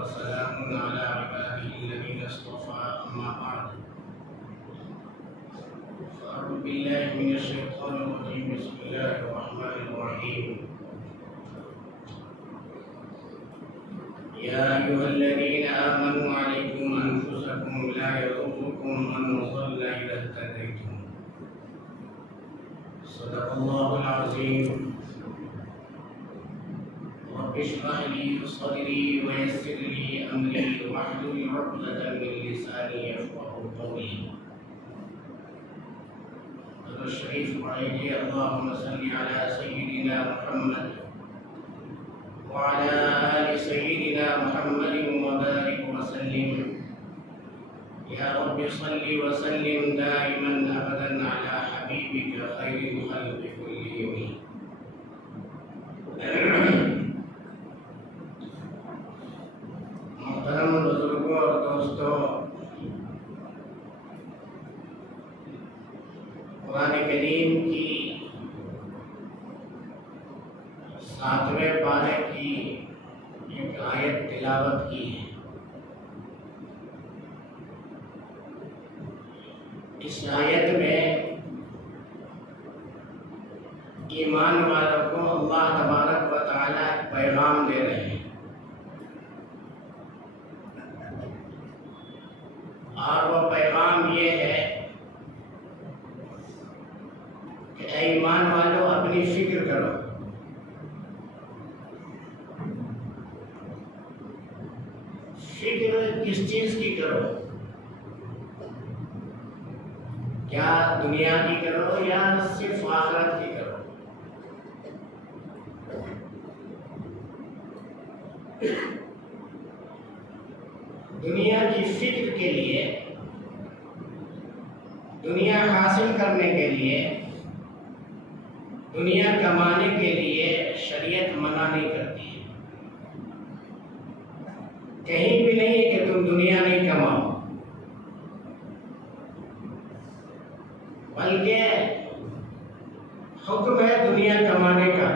وسلام على عباده الذين اصطفى أما بعد فأعوذ بالله من الشيطان الرجيم بسم الله الرحمن الرحيم يا أيها الذين آمنوا عليكم أنفسكم لا يضركم من ضل إذا اهتديتم صدق الله العظيم رب اشرح لي صدري ويسر لي أمري واحلل عقدة من لساني يفقهوا قولي الشريف عليه اللهم صل على سيدنا محمد وعلى آل سيدنا محمد وبارك وسلم يا رب صل وسلم دائما أبدا على حبيبك خير الخلق كلهم محترم بزرگوں اور دوستوں، قرآن کریم کی 7ویں پارے کی ایک آیت تلاوت کی ہے۔ اس آیت میں ایمان والوں کو اللہ تبارک و تعالی پیغام دے رہے ہیں، اور وہ پیغام یہ ہے کہ اے ایمان والوں اپنی فکر کرو، فکر کس چیز کی کرو؟ کیا دنیا کی کرو یا صرف آخرت کی کرو؟ دنیا کی فکر کے لیے، دنیا حاصل کرنے کے لیے، دنیا کمانے کے لیے شریعت منع نہیں کرتی ہے۔ کہیں بھی نہیں کہ تم دنیا نہیں کماؤ، بلکہ حکم ہے دنیا کمانے کا،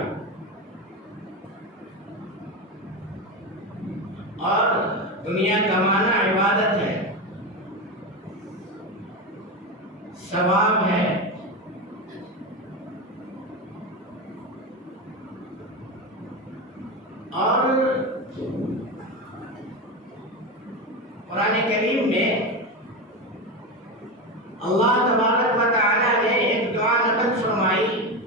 اور دنیا کمانا عبادت ہے، ثواب ہے۔ اور قرآن کریم میں اللہ تبارک و تعالی نے ایک دعا نقل فرمائی،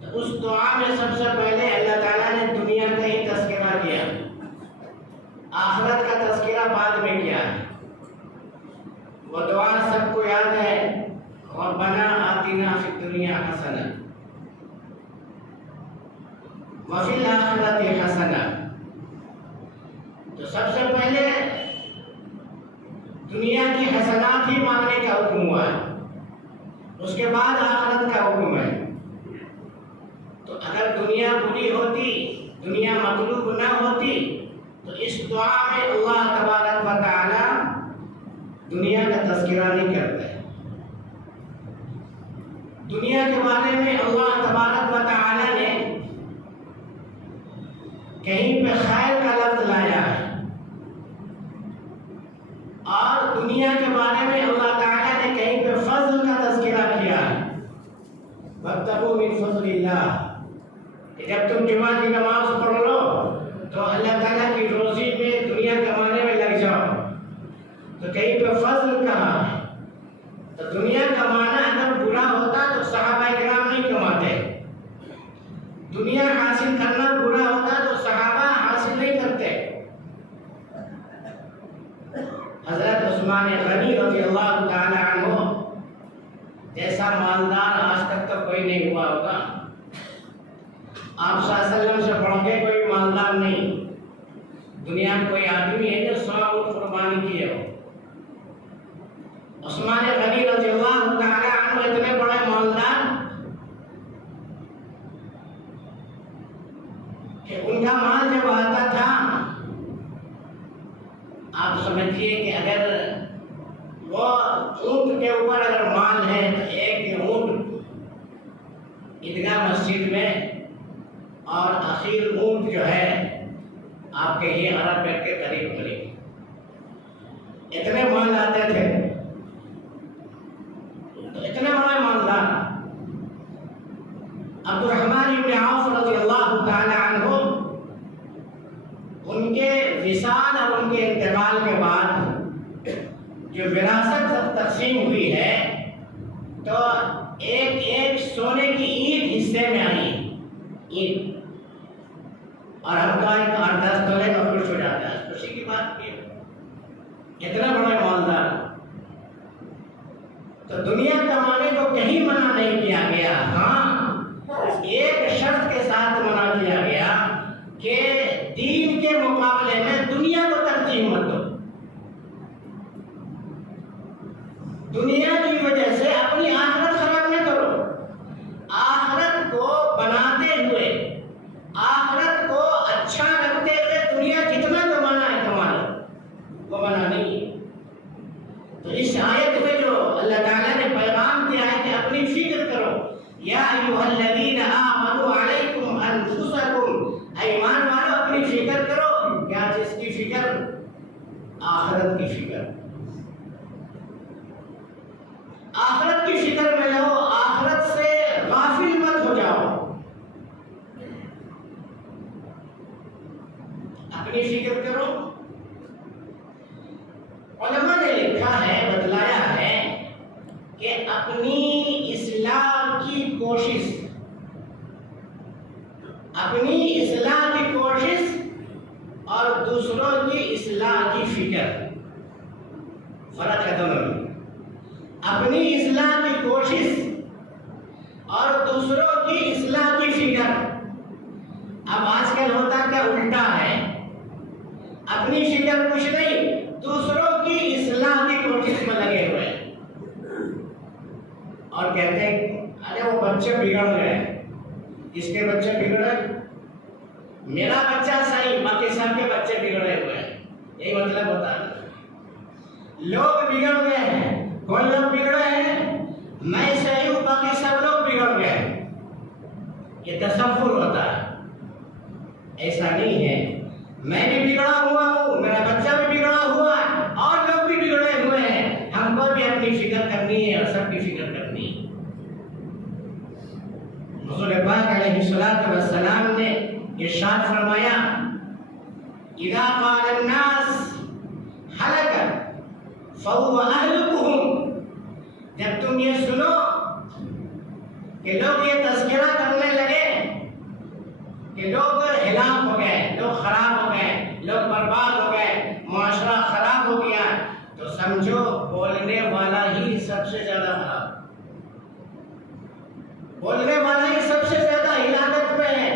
تو اس دعا میں سب سے پہلے اللہ تعالیٰ نے دنیا کا ہی تذکرہ کیا، آخرت کا تذکرہ بعد میں کیا ہے۔ وہ دعا سب کو یاد ہے، ربنا آتنا فی الدنیا حسنہ وفی الآخرۃ حسنہ۔ تو سب سے پہلے دنیا کی حسنات ہی مانگنے کا حکم ہوا ہے، اس کے بعد آخرت کا حکم ہے۔ تو اگر دنیا بری ہوتی، دنیا مطلوب نہ ہوتی، تو اس دعا میں اللہ تبارک و تعالی دنیا کا تذکرہ نہیں کرتا ہے۔ دنیا کے بارے میں اللہ تبارک و تعالی نے کہیں پہ خیر کا لفظ لایا ہے، اور دنیا کے بارے میں اللہ تعالی نے کہیں پہ فضل کا تذکرہ کیا ہے، وابتغوا من فضل اللہ، کہ جب تم جمعہ کی نماز پڑھ لو تو اللہ تعالیٰ کی روزی میں دنیا کمانے میں لگ جاؤ، تو کہیں پہ فضل کہا ہے۔ تو دنیا کمانا اگر برا ہوتا تو صحابہ کرام نہیں کماتے، دنیا حاصل کرنا برا ہوتا تو صحابہ حاصل نہیں کرتے۔ حضرت عثمان غنی رضی اللہ تعالی عنہ جیسا مالدار آج تک تو کوئی نہیں ہوا ہوگا، آپ صلی اللہ علیہ وسلم سے بڑھ کے کوئی مالدار نہیں، دنیا میں کوئی آدمی ہے جو 100 اونٹ قربانی کیے ہو۔ عثمان غنی رضی اللہ تعالی عنہ اتنے بڑے مالدار کہ ان کا مال جب آتا تھا، آپ سمجھیے کہ اگر وہ اونٹ کے اوپر اگر مال ہے تو ایک اونٹ عیدگاہ مسجد میں اور اخیر اونٹ جو ہے آپ کے یہ عرب پیٹ کے قریب ملے گی. اتنے مال آتے تھے تو اتنے بڑے مالدار عبد الرحمن ابن عوف رضی اللہ تعالی عنہ، ان کے وصال اور ان کے انتقال کے بعد جو وراثت تقسیم ہوئی ہے تو ایک ایک سونے کی اینٹ حصے میں آئی اینٹ، اور ہر کا ایک 8-10 تولے میں خوش ہو جاتا ہے. خوشی کی بات کی اتنا بڑا مالدار. تو دنیا کمانے کو کہیں منع نہیں کیا گیا، ہاں ایک شرط کے ساتھ منع کیا گیا کہ دین کے مقابلے میں دنیا کو ترجیح مت دو. دنیا کی وجہ سے اپنی آخرت خراب نہ کرو. آخرت کو بناتے ہوئے، آخرت کو اچھا رکھتے ہوئے دنیا جتنا کمانا ہے کما لو، وہ بنا نہیں ہے. تو اس آیت میں جو اللہ تعالیٰ نے پیغام دیا ہے کہ اپنی فکر کرو، یا ایھا الذین آمنوا علیکم انفسکم، ایمان والو اپنی فکر کرو. کیا چیز کی فکر؟ آخرت کی فکر. آخرت کی فکر میں رہو، آخرت سے غافل مت ہو جاؤ. اپنی فکر کرو. علماء نے لکھا ہے، بتلایا ہے کہ اپنی اصلاح کی کوشش، اپنی اصلاح کی کوشش اور دوسروں کی اصلاح کی فکر، فرق ہے دونوں میں. اپنی اصلاح کی کوشش اور دوسروں کی اصلاح کی فکر. اب آج کل ہوتا کیا الٹا ہے، اپنی فکر کچھ نہیں، دوسروں کی اصلاح کی کوشش میں لگے ہوئے ہیں اور کہتے ہیں ارے وہ بچے بگڑ گئے، اس کے بچے بگڑے، میرا بچہ صحیح، باقی سب کے بچے بگڑے ہوئے ہیں. یہی مطلب ہوتا ہے. لوگ بگڑ گئے ہیں، کوئی لوگ بگڑے ہیں، میں صحیح ہوں باقی سب لوگ بگڑ گئے. یہ تصور ہوتا ہے. ایسا نہیں ہے. میں بھی بگڑا ہوا ہوں، میرا بچہ بھی بگڑا ہوا ہے، اور لوگ بھی بگڑے ہوئے ہیں. ہم کو بھی اپنی فکر کرنی ہے اور سب کی فکر کرنی ہے. حضور پاک علیہ الصلوۃ والسلام نے ارشاد فرمایا، اذا قال الناس ہلک فهو اهلكهم، جب تم یہ سنو کہ لوگ یہ تذکرہ کرنے لگے کہ لوگ ہلاک ہو گئے، لوگ خراب ہو گئے، لوگ برباد ہو گئے، معاشرہ خراب ہو گیا، تو سمجھو بولنے والا ہی سب سے زیادہ خراب، بولنے والا ہی سب سے زیادہ ہلاکت میں ہے.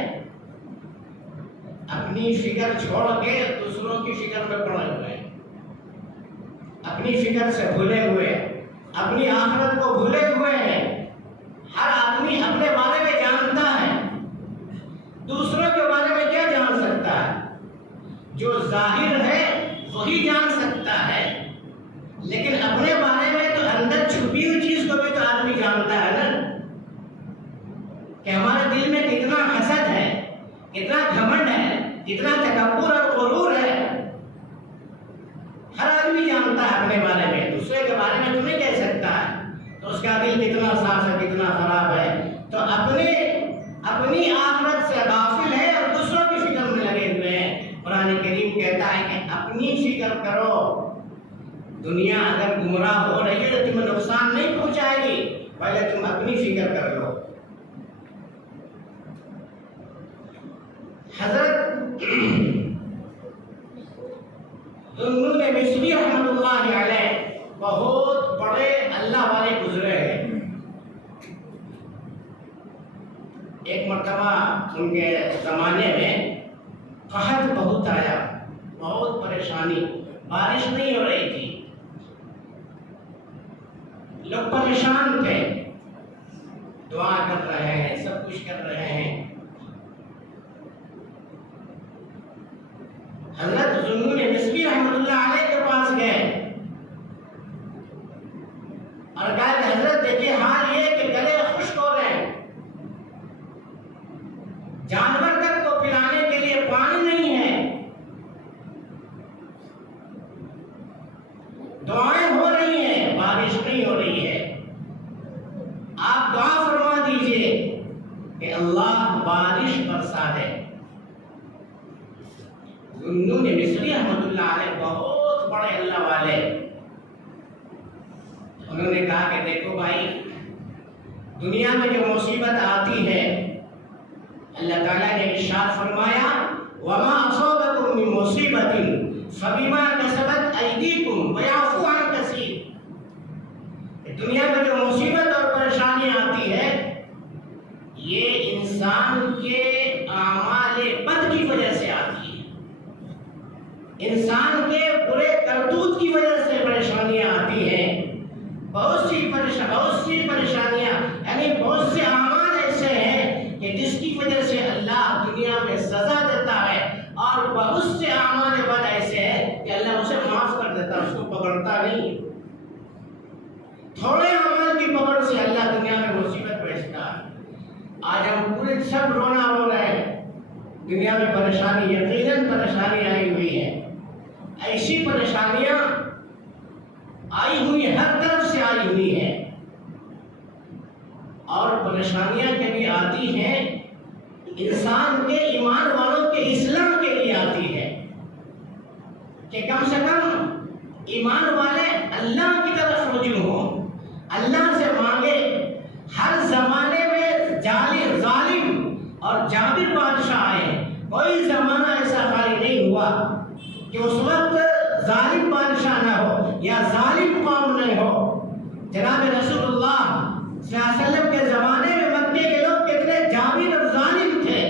اپنی فکر چھوڑ کے دوسروں کی فکر میں پڑے ہوئے، اپنی فکر سے بھولے ہوئے، اپنی آخرت کو بھولے ہوئے ہیں. ہر آدمی اپنے بارے میں جانتا ہے، دوسروں کے بارے میں کیا جان سکتا ہے؟ جو ظاہر ہے وہی جان سکتا ہے، لیکن اپنے بارے میں تو اندر چھپی ہوئی چیز کو بھی تو آدمی جانتا ہے نا، کہ ہمارے دل میں کتنا حسد ہے، کتنا گھمنڈ ہے، کتنا تکبر اور غرور ہے. ہر آدمی جانتا ہے اپنے بارے میں، دوسرے کے بارے میں تو نہیں کہہ سکتا ہے. تو اس کا دل کتنا صاف ہے، کتنا خراب ہے. تو اپنی آخرت سے غافل ہے اور دوسروں کی فکر میں لگے ہوئے ہیں. قرآن کریم کہتا ہے کہ اپنی فکر کرو. دنیا اگر گمراہ ہو رہی ہے تو تمہیں نقصان نہیں پہنچائے گی، پہلے تم اپنی فکر کر لو. حضرت ذوالنون مصری رحمۃ اللہ علیہ بہت بڑے اللہ والے گزرے ہیں. ایک مرتبہ ان کے زمانے میں قحط بہت آیا، بہت پریشانی، بارش نہیں ہو رہی تھی، لوگ پریشان تھے، دعا کر رہے ہیں، سب کچھ کر رہے ہیں. حضرت ذوالنون مصری رحمۃ اللہ علیہ کے پاس گئے اور کہا کہ حضرت دیکھیے حال یہ کہ گلے خشک ہو رہے ہیں، جانور تک کو پلانے کے لیے پانی نہیں ہے، لیے کہ اللہ بارش برسا دے۔ ذوالنون مصری رحمۃ اللہ علیہ بہت بڑے اللہ والے، انہوں نے کہا کہ دیکھو بھائی، دنیا میں جو مصیبت آتی ہے اللہ تعالیٰ نے ارشاد فرمایا وَمَا أَصَابَكُم مِّن مُّصِيبَةٍ فَبِمَا كَسَبَتْ أَيْدِيكُمْ وَيَعْفُو عَن كَثِيرٍ۔ دنیا میں جو مصیبت اور پریشانی آتی ہے یہ انسان کے اعمال بد کی وجہ سے آتی ہے، انسان کے برے کرتوت کی وجہ سے پریشانیاں آتی ہیں۔ بہت سی پریشانیاں یعنی بہت سے اعمال ایسے ہیں کہ جس کی وجہ سے اللہ دنیا میں سزا دیتا ہے، اور بہت سے اعمال بد ایسے ہیں کہ اللہ اسے معاف کر دیتا ہے، اس کو پکڑتا نہیں۔ تھوڑے عمل کی پکڑ سے اللہ دنیا میں مصیبت بھیجتا ہے۔ آج ہم پورے سب رونا رو رہے ہیں، دنیا میں پریشانی یقیناً پریشانی آئی ہوئی ہے، ایسی پریشانیاں آئی ہوئی ہر طرف سے آئی ہوئی ہیں، اور پریشانیاں کبھی آتی ہیں انسان کے ایمان والوں کے اصلاح کے لیے آتی ہے کہ کم سے کم ایمان والے اللہ کی طرف رجوع ہوں، اللہ سے مانگے۔ ہر زمانے میں ظالم اور جابر بادشاہ آئے، کوئی زمانہ ایسا خالی نہیں ہوا کہ اس وقت ظالم بادشاہ نہ ہو یا ظالم قوم نہیں ہو۔ جناب رسول اللہ صلی اللہ علیہ وسلم کے زمانے میں مکے کے لوگ کتنے جابر اور ظالم تھے۔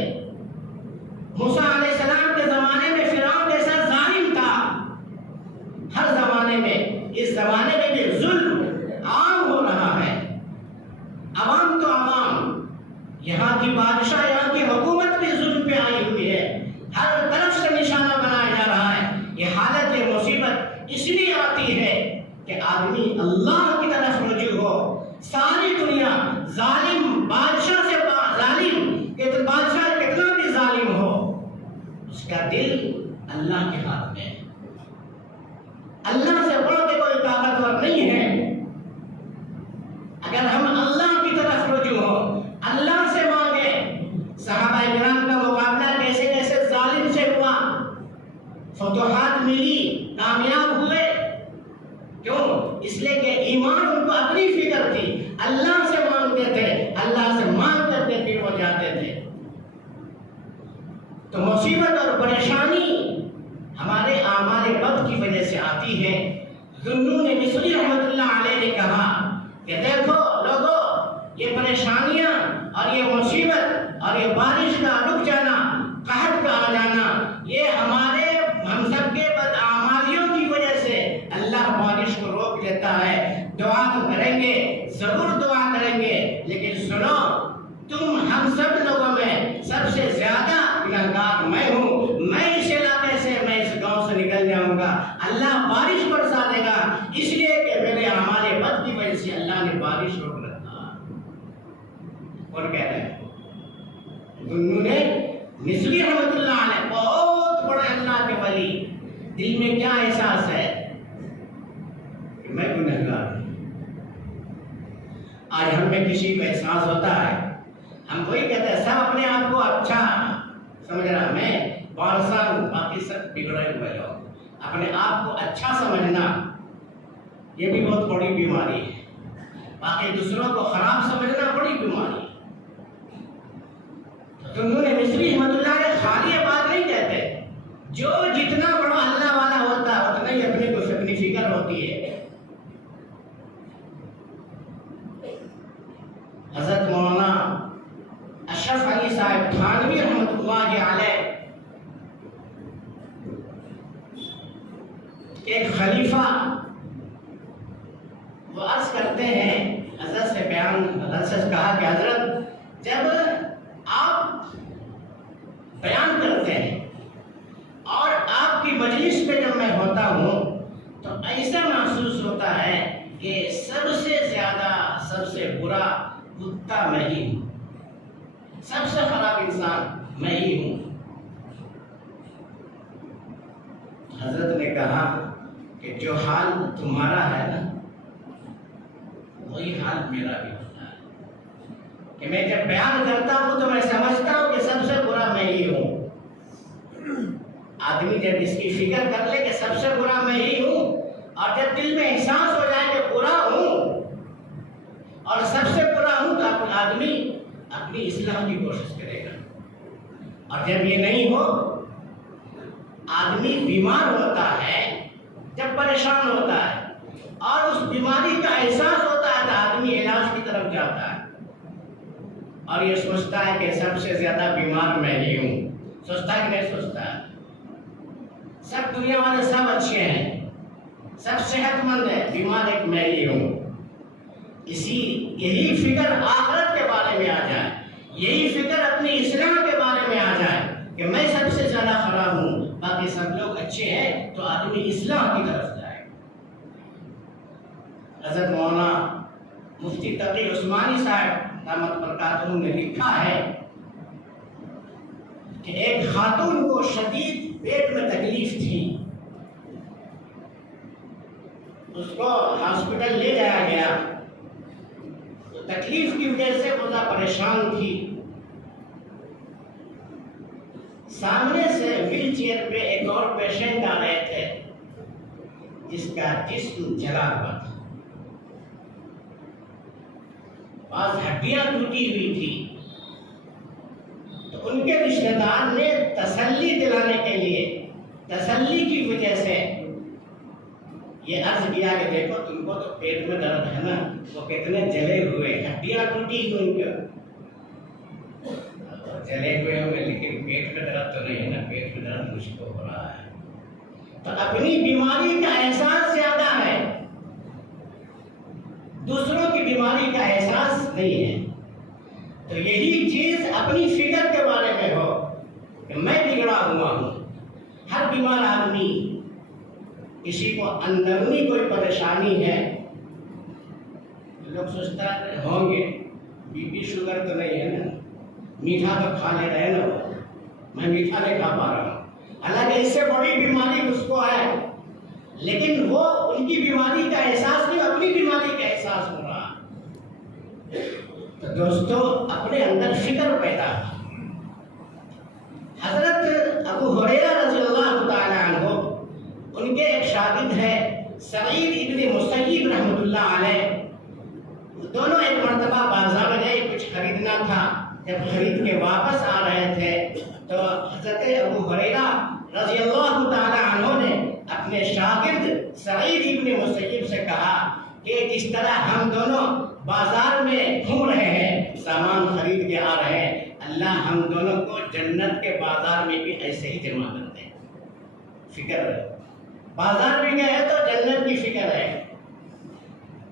موسیٰ علیہ السلام کے زمانے میں فرعون جیسا ظالم تھا۔ ہر زمانے میں، اس زمانے میں بھی ظلم عام ہو رہا ہے، عوام تو عوام، یہاں کی بادشاہ، یہاں کی حکومت بھی ظلم پہ آئی ہوئی ہے، ہر طرف سے نشانہ بنایا جا رہا ہے۔ یہ حالت، یہ مصیبت اس لیے آتی ہے کہ آدمی اللہ کی طرف رجوع ہو۔ ساری دنیا ظالم بادشاہ سے ظالم کہ بادشاہ کتنا بھی ظالم ہو، اس کا دل اللہ کے ہاتھ میں ہے۔ اللہ سے بڑھ کے کوئی طاقتور نہیں ہے۔ اگر ہم اللہ کی طرف رجوع ہو، اللہ سے مانگے۔ صحابہ کرام کا مقابلہ کیسے کیسے ظالم سے ہوا، فتوحات ملی، کامیاب ہوئے، کیوں؟ اس لیے کہ ایمان ان کو اپنی فکر تھی، اللہ سے مانگتے تھے، اللہ سے مانگ کر کے پھر وہ جاتے تھے۔ تو مصیبت اور پریشانی ہمارے اعمال بد کی وجہ سے آتی ہے۔ ذوالنون مصری رحمۃ اللہ علیہ نے کہا کہ دیکھو لوگو، یہ پریشانیاں اور یہ مصیبت اور یہ بارش کا رک جانا، قحط کا آ جانا، یہ ہم سب کے بدعمالیوں کی وجہ سے اللہ بارش کو روک لیتا ہے۔ دعا تو کریں گے، ضرور دعا کریں گے، لیکن سنو، تم ہم سب لوگوں میں سب سے زیادہ گنہگار میں ہوں۔ میں اس علاقے سے، میں اس گاؤں سے نکل جاؤں گا، اللہ بارش برسا دے گا، اس لیے کہ میرے اعمال بد کی وجہ سے اللہ نے بارش روک رکھا۔ اور کہہ رہے ہیں ذوالنون مصری رحمۃ اللہ علیہ بہت بڑے اللہ کے ولی، دل میں کیا احساس ہے کہ میں گنہگار ہوں۔ آج ہم میں کسی کو احساس ہوتا ہے، ہم وہی کہتے ہیں سب اپنے آپ کو اچھا سمجھ رہا، میں بارسا ہوں، باقی سب بگڑے ہوئے لوگ۔ اپنے آپ کو اچھا سمجھنا یہ بھی بہت بڑی بیماری ہے، باقی دوسروں کو خراب سمجھنا بڑی بیماری ہے۔ ذوالنون مصری رحمۃ اللہ علیہ خالی یہ بات نہیں کہتے، جو جتنا بڑا اللہ والا ہوتا ہے اتنا ہی اپنی فکر ہوتی ہے۔ حضرت مولانا اشرف علی صاحب تھانوی رحمۃ اللہ علیہ ایک خلیفہ، وہ عرض کرتے ہیں، حضرت سے کہا کہ حضرت جب آپ بیان کرتے ہیں اور آپ کی مجلس پہ جب میں ہوتا ہوں تو ایسا محسوس ہوتا ہے کہ سب سے زیادہ، سب سے برا کتا میں ہی ہوں، سب سے خراب انسان میں ہی ہوں۔ حضرت نے کہا کہ جو حال تمہارا ہے نا وہی حال میرا بھی ہوتا ہے۔ کہ میں جب بیان کرتا ہوں تو میں سمجھتا ہوں کہ سب سے برا میں ہی ہوں۔ آدمی جب اس کی فکر کر لے کہ سب سے برا میں ہی ہوں، اور جب دل میں احساس ہو جائے کہ برا ہوں اور سب سے برا ہوں، تو آدمی اپنی اصلاح کی کوشش کرے گا۔ اور جب یہ نہیں ہو، آدمی بیمار ہوتا ہے، جب پریشان ہوتا ہے اور اس بیماری کا احساس ہوتا ہے تو آدمی علاج کی طرف جاتا ہے اور یہ سوچتا ہے کہ سب سے زیادہ بیمار میں ہی ہوں۔ سوچتا ہے کہ نہیں سوچتا ہے؟ سب دنیا والے سب اچھے ہیں، سب صحت مند ہے، بیمار ایک میں ہی ہوں۔ یہی فکر آخرت کے بارے میں آ جائے، یہی فکر اپنی اصلاح کے بارے میں آ جائے کہ میں سب سے زیادہ خراب ہوں، باقی سب لوگ اچھے ہیں، تو آدمی اصلاح کی طرف جائے۔ حضرت مولانا مفتی تقی عثمانی صاحب دامت برکاتہ نے لکھا ہے کہ ایک خاتون کو شدید پیٹ میں تکلیف تھی، اس کو ہاسپٹل لے جایا گیا، تو تکلیف کی وجہ سے وہ پریشان تھی۔ سامنے سے ویل چیئر پہ ایک اور پیشنٹ آ رہے تھے جس کا جسم جلا ہوا تھا، بعض ہڈیاں ٹوٹی ہوئی تھی، تو ان کے رشتہ دار نے تسلی دلانے کے لیے، تسلی کی وجہ سے یہ عرض کیا کہ دیکھو تم کو تو پیٹ میں درد ہے نا، وہ کتنے جلے ہوئے، ہڈیاں ٹوٹی ہوئی ان کے جلے ہوئے ہوں گے، لیکن پیٹ میں درد تو نہیں ہے نا، پیٹ میں درد مجھ کو ہو رہا ہے۔ تو اپنی بیماری کا احساس زیادہ ہے، دوسروں کی بیماری کا احساس نہیں ہے۔ تو یہی چیز اپنی فکر کے بارے میں ہو کہ میں بگڑا ہوا ہوں۔ ہر بیمار آدمی، کسی کو اندرونی کوئی پریشانی ہے، لوگ سوچتا ہے ہوں گے، بی پی شوگر تو نہیں ہے نا، میٹھا تو کھا لے رہے نا، میں میٹھا نہیں کھا پا رہا ہوں، حالانکہ اس سے بڑی بیماری اس کو ہے، لیکن وہ ان کی بیماری کا احساس نہیں، اپنی بیماری کا احساس ہو رہا۔ تو دوستو، اپنے اندر فکر پیدا۔ حضرت ابو ہریرہ رضی اللہ تعالی عنہ، ان کے ایک شاگرد ہے سعید ابن مسیب رحمۃ اللہ علیہ، دونوں ایک مرتبہ بازار گئے، کچھ خریدنا تھا، جب خرید کے واپس آ رہے تھے تو حضرت ابو ہریرہ رضی اللہ تعالی عنہ نے اپنے شاگرد سعید ابن مسیب سے کہا کہ جس طرح ہم دونوں بازار میں گھوم رہے ہیں، سامان خرید کے آ رہے ہیں، اللہ ہم دونوں کو جنت کے بازار میں بھی ایسے ہی جمع کر دے۔ فکر ہے، بازار میں گئے تو جنت کی فکر ہے۔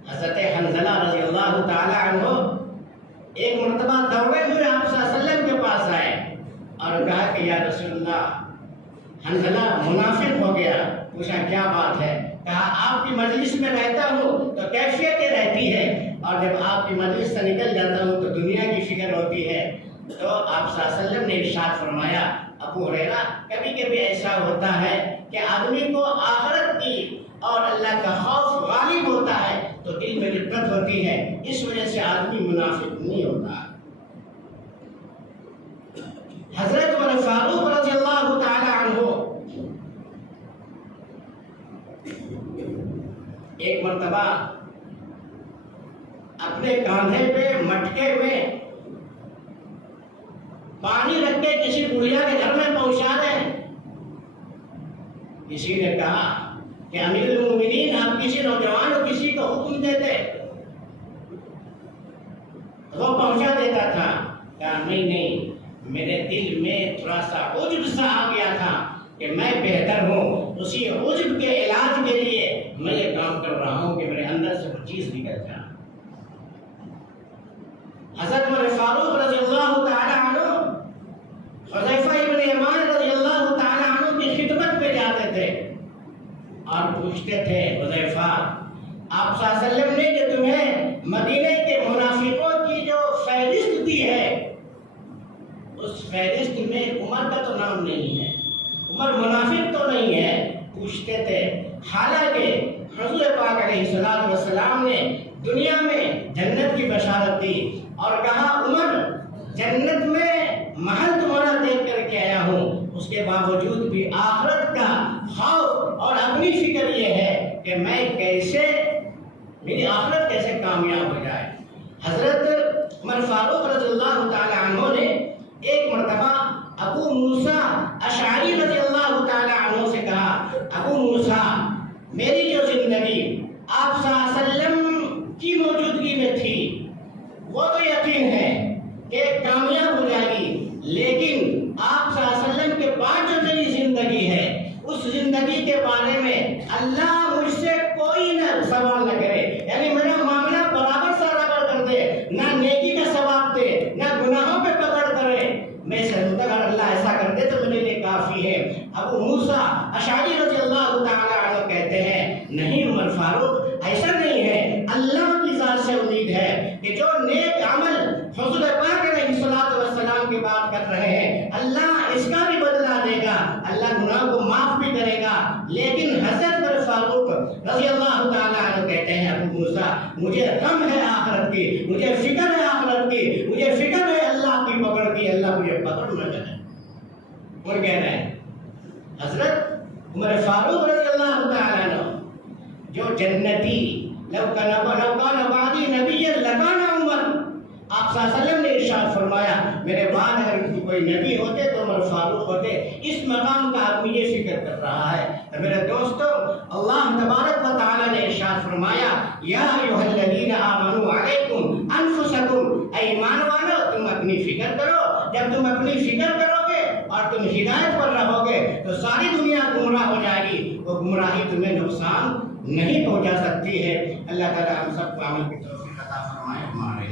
حضرت حنظلہ رضی اللہ تعالی عنہ ایک مرتبہ دوڑے ہوئے آپ صلی اللہ علیہ وسلم کے پاس آئے اور کہا کہ یا رسول اللہ، حنظلہ منافق ہو گیا۔ پوچھا کیا بات ہے؟ کہا آپ کی مجلس میں رہتا ہوں تو کیفیت رہتی ہے، اور جب آپ کی مجلس سے نکل جاتا ہوں تو دنیا کی فکر ہوتی ہے۔ تو آپ صلی اللہ علیہ وسلم نے ارشاد فرمایا، ابو ہریرہ کبھی کبھی ایسا ہوتا ہے کہ آدمی کو آخرت کی اور اللہ کا خوف غالب ہوتا ہے تو دل میں رقت ہوتی ہے، اس وجہ سے آدمی منافق نہیں ہوتا۔ حضرت عمر فاروق رضی اللہ تعالی عنہ ایک مرتبہ اپنے کاندھے پہ مٹکے میں پانی رکھ کے کسی بڑھیا کے گھر میں پہنچا رہے ہیں۔ کسی نے کہا کہ امیر المومنین، آپ کسی نوجوان کو کسی کو حکم دیتے، وہ پہنچا دیتا تھا۔ کہا نہیں، میرے دل میں تھوڑا سا عجب سا آ گیا تھا کہ میں بہتر ہوں، اسی عجب کے علاج کے لیے میں یہ کام کر رہا ہوں کہ میرے اندر سے وہ چیز نکل جائے۔ حضرت عمر فاروق رضی اللہ تعالی عنہ حذیفہ ابن یمان رضی اللہ تعالی عنہ کی خدمت میں جاتے تھے اور پوچھتے تھے، حذیفہ آپ صلی اللہ علیہ وسلم نے جو تمہیں مدینے کے منافقوں کی جو فہرست دی ہے، اس فہرست میں عمر کا تو نام نہیں ہے، عمر منافق تو نہیں ہے۔ پوچھتے تھے، حالانکہ حضور پاک علیہ السلام نے دنیا میں جنت کی بشارت دی، اور کہا عمر جنت میں محل تمہارا دیکھ کر کے آیا ہوں، اس کے باوجود بھی آخرت کا خوف اور اپنی فکر یہ ہے کہ میں کیسے میری آخرت کیسے کامیاب ہو جائے۔ حضرت عمر فاروق رضی اللہ تعالی عنہ نے ایک مرتبہ ابو موسیٰ اشعری رضی اللہ تعالی عنہ سے کہا، ابو موسیٰ میری جو زندگی آپ صلی اللہ علیہ وسلم کی موجودگی میں تھی وہ تو یقین ہے کہ کامیاب ہو جائے گی، لیکن آپ صلی اللہ علیہ وسلم کے بعد جو میری زندگی ہے اس زندگی کے بارے میں اللہ مجھ سے کوئی نہ سوال نہ کرے، یعنی میرا معاملہ برابر سرابر کر دے، نہ نیکی کا ثواب دے نہ گناہوں پہ پکڑ کرے، میں سمجھتا اگر اللہ ایسا کر دے تو میرے لیے کافی ہے۔ ابو موسیٰ اشعری رضی اللہ تعالی عنہ کہتے ہیں نہیں عمر فاروق ایسا نہیں ہے، اللہ کی ذات سے امید ہے کہ جو نیک عمل حضور پاک علیہ السلام کی بات کر رہے ہیں اللہ اس کا بھی بدلہ دے گا، اللہ گناہ کو معاف بھی کرے گا، لیکن حضرت عمر فاروق رضی اللہ تعالی عنہ کہتے ہیں ابو موسیٰ مجھے غم ہے آخرت کی، مجھے فکر ہے آخرت کی، مجھے فکر ہے اللہ کی پکڑ کی، اللہ مجھے پکڑ نہ کرے۔ اور کہہ رہے ہیں حضرت عمر فاروق رضی اللہ تعالی عنہ جو جنتی لو کان بعدی نبی لکان عمر، آپ صلی اللہ علیہ وسلم نے ارشاد فرمایا میرے بعد اگر کوئی نبی ہوتے تو عمر فاروق ہوتے۔ اس مقام کا آدمی یہ فکر کر رہا ہے۔ تو میرے دوستو اللہ تبارک و تعالی نے ارشاد فرمایا یا ایھا الذین آمنوا علیکم انفسکم، اے ایمان والو تم اپنی فکر کرو، جب تم اپنی فکر کرو گے اور تم ہدایت پر رہو گے تو ساری دنیا گمراہ ہو جائے گی، وہ گمراہی تمہیں نقصان نہیں پہنچا سکتی ہے۔ اللہ تعالیٰ ہم سب کو عمل کی توفیق عطا فرمائے۔ ہمارے